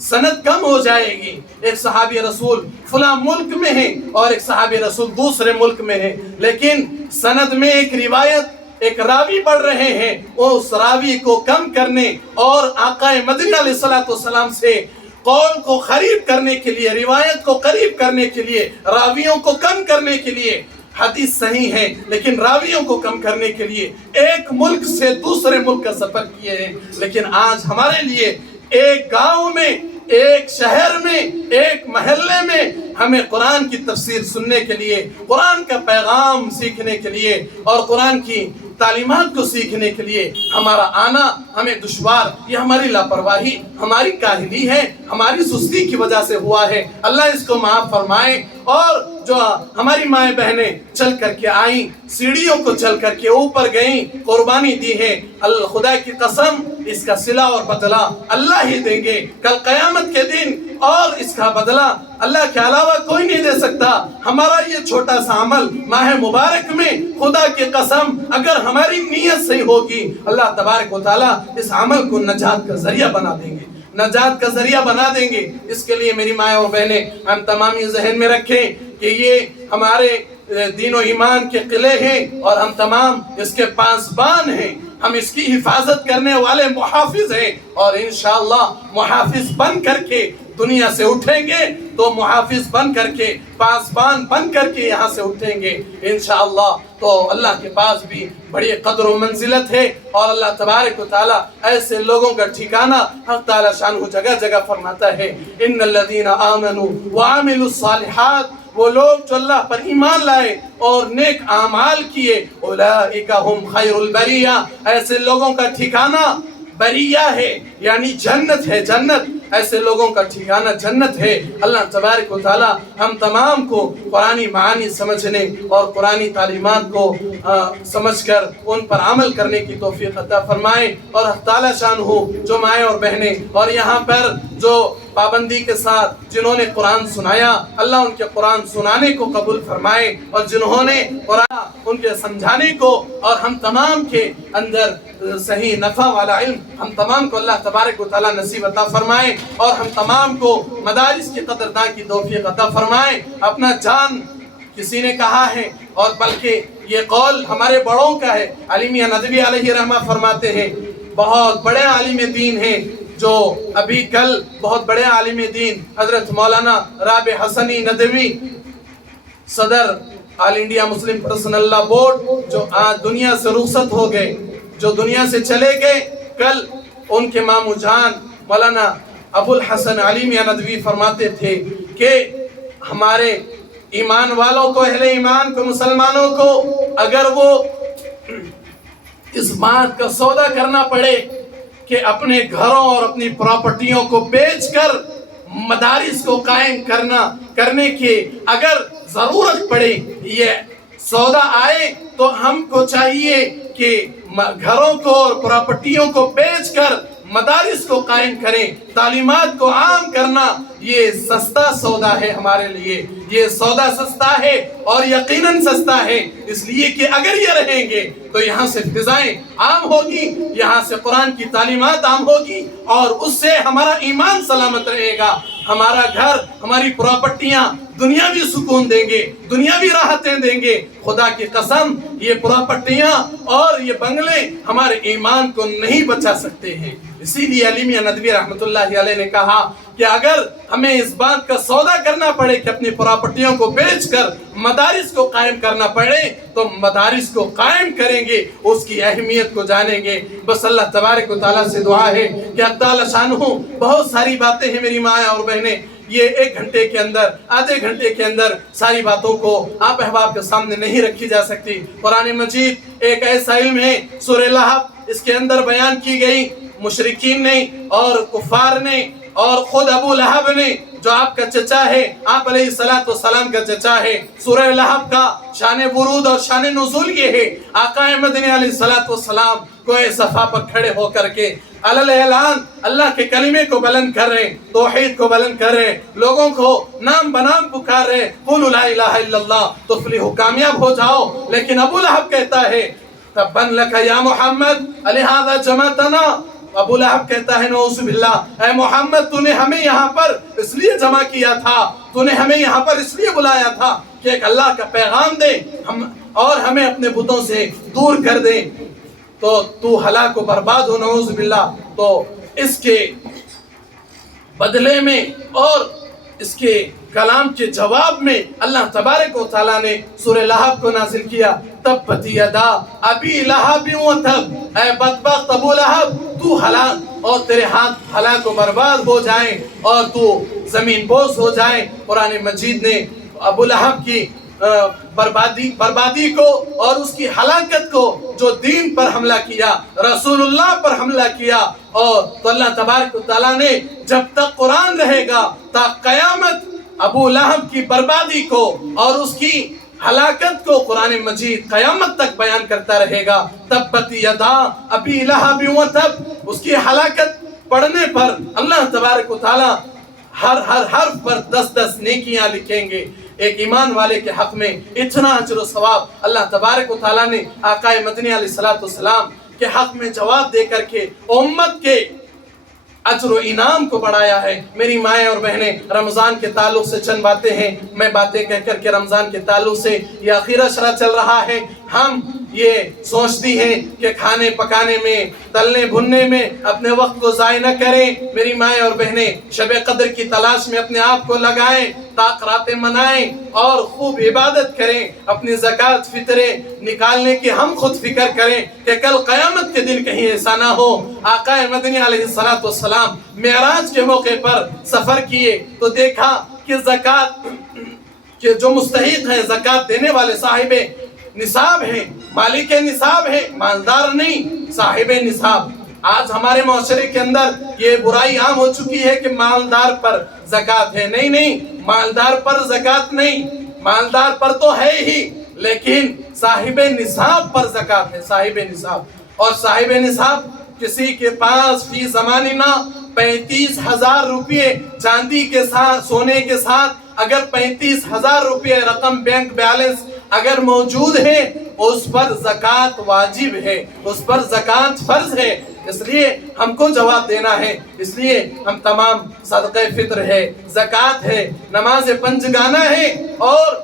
سند کم ہو جائے گی، ایک صحابی رسول فلاں ملک میں ہے اور ایک صحابی رسول دوسرے ملک میں ہے، لیکن سند میں ایک روایت، ایک راوی پڑھ رہے ہیں، اس راوی کو کم کرنے اور آقا مدنی علیہ السلام سے قول کو قریب کرنے کے لیے، روایت کو قریب کرنے کے لیے، راویوں کو کم کرنے کے لیے، حدیث صحیح ہے لیکن راویوں کو کم کرنے کے لیے ایک ملک سے دوسرے ملک کا سفر کیے ہیں. لیکن آج ہمارے لیے ایک گاؤں میں، ایک شہر میں، ایک محلے میں ہمیں قرآن کی تفسیر سننے کے لیے، قرآن کا پیغام سیکھنے کے لیے اور قرآن کی تعلیمات کو سیکھنے کے لیے ہمارا آنا ہمیں دشوار، یہ ہماری لاپرواہی، ہماری کاہلی ہے، ہماری سستی کی وجہ سے ہوا ہے. اللہ اس کو معاف فرمائے. اور جو ہماری مائیں بہنیں چل کر کے آئیں، سیڑھیوں کو چل کر کے اوپر گئیں، قربانی دی ہے، اللہ خدا کی قسم اس کا صلہ اور بدلہ اللہ ہی دیں گے کل قیامت کے دن، اور اس کا بدلہ اللہ کے علاوہ کوئی نہیں دے سکتا. ہمارا یہ چھوٹا سا عمل ماہ مبارک میں خدا کی قسم اگر ہماری نیت صحیح ہوگی، اللہ تبارک و تعالیٰ اس عمل کو نجات کا ذریعہ بنا دیں گے، نجات کا ذریعہ بنا دیں گے. اس کے لیے میری مائیں اور بہنیں ہم تمام یہ ذہن میں رکھیں کہ یہ ہمارے دین و ایمان کے قلعے ہیں اور ہم تمام اس کے پاسبان ہیں، ہم اس کی حفاظت کرنے والے محافظ ہیں، اور انشاءاللہ محافظ بن کر کے دنیا سے اٹھیں گے تو محافظ بن کر کے، پاسبان بن کر کے یہاں سے اٹھیں گے انشاءاللہ. تو اللہ کے پاس بھی بڑی قدر و منزلت ہے، اور اللہ تبارک و تعالیٰ ایسے لوگوں کا ٹھکانہ حق تعالیٰ شانہ جگہ جگہ فرماتا ہے. ان الذین آمنوا وعملوا الصالحات، وہ لوگ جو اللہ پر ایمان لائے اور نیک اعمال کیے، اولئک ہم خیر البریہ، ایسے لوگوں کا ٹھکانہ بریہ ہے، یعنی جنت ہے، جنت، ایسے لوگوں کا ٹھکانہ جنت ہے. اللہ تبارک و تعالی ہم تمام کو قرآنی معانی سمجھنے اور قرآنی تعلیمات کو سمجھ کر ان پر عمل کرنے کی توفیق عطا فرمائے. اور اللہ تعالی شانہ جو مائیں اور بہنیں اور یہاں پر جو پابندی کے ساتھ جنہوں نے قرآن سنایا، اللہ ان کے قرآن سنانے کو قبول فرمائے، اور جنہوں نے قرآن ان کے سمجھانے کو اور ہم تمام کے اندر صحیح نفع والا علم ہم تمام کو اللہ تبارک و تعالی نصیب عطا فرمائے، اور ہم تمام کو مدارس کی قدردان کی توفیق عطا فرمائے. اپنا جان کسی نے کہا ہے، اور بلکہ یہ قول ہمارے بڑوں کا ہے. علی میاں ندوی علیہ رحمہ فرماتے ہیں، بہت بڑے عالم دین ہیں جو ابھی کل بہت بڑے عالم دین حضرت مولانا رابع حسنی ندوی، صدر آل انڈیا مسلم پرسنل لا بورڈ، جو آج دنیا سے رخصت ہو گئے، جو دنیا سے چلے گئے، کل ان کے مامو جان مولانا ابو الحسن علی میاں ندوی فرماتے تھے کہ ہمارے ایمان والوں کو، اہل ایمان کو، مسلمانوں کو اگر وہ اس بات کا سودا کرنا پڑے کہ اپنے گھروں اور اپنی پراپرٹیوں کو بیچ کر مدارس کو قائم کرنے کی اگر ضرورت پڑے، یہ سودا آئے، تو ہم کو چاہیے کہ گھروں کو اور پراپرٹیوں کو بیچ کر مدارس کو قائم کریں. تعلیمات کو عام کرنا یہ سستا سودا ہے ہمارے لیے، یہ سودا سستا ہے اور یقیناً سستا ہے، اس لیے کہ اگر یہ رہیں گے تو یہاں سے فضائیں عام ہوگی، یہاں سے قرآن کی تعلیمات عام ہوگی، اور اس سے ہمارا ایمان سلامت رہے گا، ہمارا گھر، ہماری پراپرٹیاں دنیاوی سکون دیں گے، دنیاوی راحتیں دیں گے. خدا کی قسم یہ پراپرٹیاں اور یہ بنگلے ہمارے ایمان کو نہیں بچا سکتے ہیں. اسی لیے علی میاں ندوی رحمت اللہ علیہ نے کہا کہ اگر ہمیں اس بات کا سودا کرنا پڑے کہ اپنی پراپرٹیوں کو بیچ کر مدارس کو قائم کرنا پڑے تو مدارس کو قائم کریں گے، اس کی اہمیت کو جانیں گے۔ بس اللہ تبارک و تعالیٰ سے دعا ہے کہ اللہ تعالیٰ شانہ بہت ساری باتیں ہیں میری ماں اور بہنیں، یہ 1 گھنٹے کے اندر، آدھے گھنٹے کے اندر ساری باتوں کو آپ احباب کے سامنے نہیں رکھی جا سکتی۔ قرآن مجید ایک ایسا علم ہے، سورہ لہب اس کے اندر بیان کی گئی مشرکین نے اور کفار نے اور خود ابو لہب نے جو آپ کا چچا ہے، آپ علیہ السلام کا چچا ہے۔ سورہ لہب کا شان ورود اور شان نزول یہ ہے، آقا مدنی علیہ السلام کوہ صفا پر کھڑے ہو کر کے علل اعلان اللہ کے کلمے کو بلند کر رہے ہیں، توحید کو بلند کر رہے ہیں، لوگوں کو نام بنام پکار رہے ہیں، قولوا لا الہ الا اللہ تفلحوا، کامیاب ہو جاؤ۔ لیکن ابو لہب کہتا ہے تبا لک یا محمد لہذا جمعتنا، ابو لہب کہتا ہے نعوذ باللہ، اے محمد تو نے ہمیں یہاں پر اس لیے جمع کیا تھا، تو نے ہمیں یہاں پر اس لیے بلایا تھا کہ ایک اللہ کا پیغام دے اور ہمیں اپنے بتوں سے دور کر دے، تو ہلاک و برباد ہو نعوذ باللہ۔ تو اس کے بدلے میں اور اس کے کلام کے جواب میں اللہ تبارک و تعالیٰ نے سورہ لہب کو نازل کیا، تبت یدا ابی لہب و تب، اے بدبخت ابو لہب تو ہلاک اور تیرے ہاتھ ہلاک و برباد ہو جائیں اور تو زمین بوس ہو جائیں۔ قرآن مجید نے ابو لہب کی بربادی کو اور اس کی ہلاکت کو، جو دین پر حملہ کیا، رسول اللہ پر حملہ کیا، اور تو اللہ تبارک و تعالیٰ نے جب تک قرآن رہے گا تا قیامت ابو لہب کی بربادی کو اور اس کی ہلاکت کو قرآن مجید قیامت تک بیان کرتا رہے گا۔ تبت یدا ابی لہب و تب، اس کی ہلاکت پڑھنے پر اللہ تبارک و تعالیٰ ہر حرف پر 10 نیکیاں لکھیں گے۔ ایک ایمان والے کے حق میں اتنا اجر و ثواب اللہ تبارک و تعالیٰ نے آقا مدنی علیہ السلام کے حق میں جواب دے کر کے امت کے اجر و انعام کو بڑھایا ہے۔ میری مائیں اور بہنیں، رمضان کے تعلق سے چند باتیں ہیں، میں باتیں کہہ کر کے رمضان کے تعلق سے یہ آخری اشرا چل رہا ہے، ہم یہ سوچتی ہیں کہ کھانے پکانے میں، تلنے بھننے میں اپنے وقت کو ضائع نہ کریں۔ میری مائیں اور بہنیں، شب قدر کی تلاش میں اپنے آپ کو لگائیں، تاخراتیں منائیں اور خوب عبادت کریں، اپنی زکوٰۃ فطرے نکالنے کی ہم خود فکر کریں کہ کل قیامت کے دن کہیں ایسا نہ ہو۔ آقا مدنی علیہ السلام معراج کے موقع پر سفر کیے تو دیکھا کہ زکوٰۃ کے جو مستحق ہیں، زکوٰۃ دینے والے صاحب نصاب ہیں، مالک نصاب ہیں، مالدار نہیں، صاحب نصاب۔ آج ہمارے معاشرے کے اندر یہ برائی عام ہو چکی ہے کہ مالدار پر زکوٰۃ ہے۔ نہیں، مالدار پر زکوٰۃ نہیں، مالدار پر تو ہے ہی، لیکن صاحب نصاب پر زکوٰۃ ہے، صاحب نصاب۔ اور صاحب نصاب کسی کے پاس فی زمانہ 35,000 روپے چاندی کے ساتھ، سونے کے ساتھ اگر 35,000 روپے رقم بینک بیلنس اگر موجود ہے، اس پر زکوٰۃ واجب ہے، اس پر زکوٰۃ فرض ہے۔ اس لیے ہم کو جواب دینا ہے، اس لیے ہم تمام صدقہ فطر ہے، زکوٰۃ ہے، نماز پنجگانہ ہے اور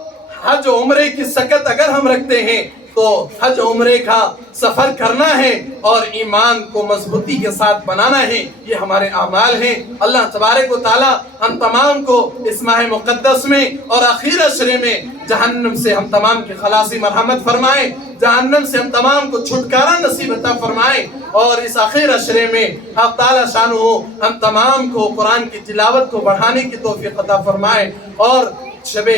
حج و عمرے کی سکت اگر ہم رکھتے ہیں تو حج عمرے کا سفر کرنا ہے اور ایمان کو مضبوطی کے ساتھ بنانا ہے، یہ ہمارے اعمال ہیں۔ اللہ تبارک و تعالیٰ ہم تمام کو اس ماہ مقدس میں اور آخر عشرے میں جہنم سے ہم تمام کی خلاصی مرحمت فرمائے، جہنم سے ہم تمام کو چھٹکارا نصیب عطا فرمائے، اور اس آخر عشرے میں اللہ تعالیٰ شانہ ہم تمام کو قرآن کی تلاوت کو بڑھانے کی توفیق عطا فرمائے اور شب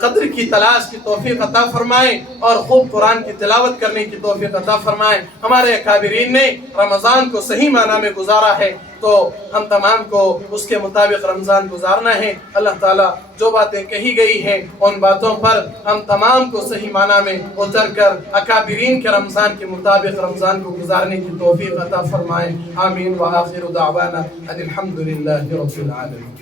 قدر کی تلاش کی توفیق عطا فرمائے اور خوب قرآن کی تلاوت کرنے کی توفیق عطا فرمائے۔ ہمارے اکابرین نے رمضان کو صحیح معنی میں گزارا ہے تو ہم تمام کو اس کے مطابق رمضان گزارنا ہے۔ اللہ تعالیٰ جو باتیں کہی گئی ہیں ان باتوں پر ہم تمام کو صحیح معنی میں اتر کر اکابرین کے رمضان کے مطابق رمضان کو گزارنے کی توفیق عطا فرمائے۔ آمین وآخر دعوانا ان الحمد للہ رب العالمین۔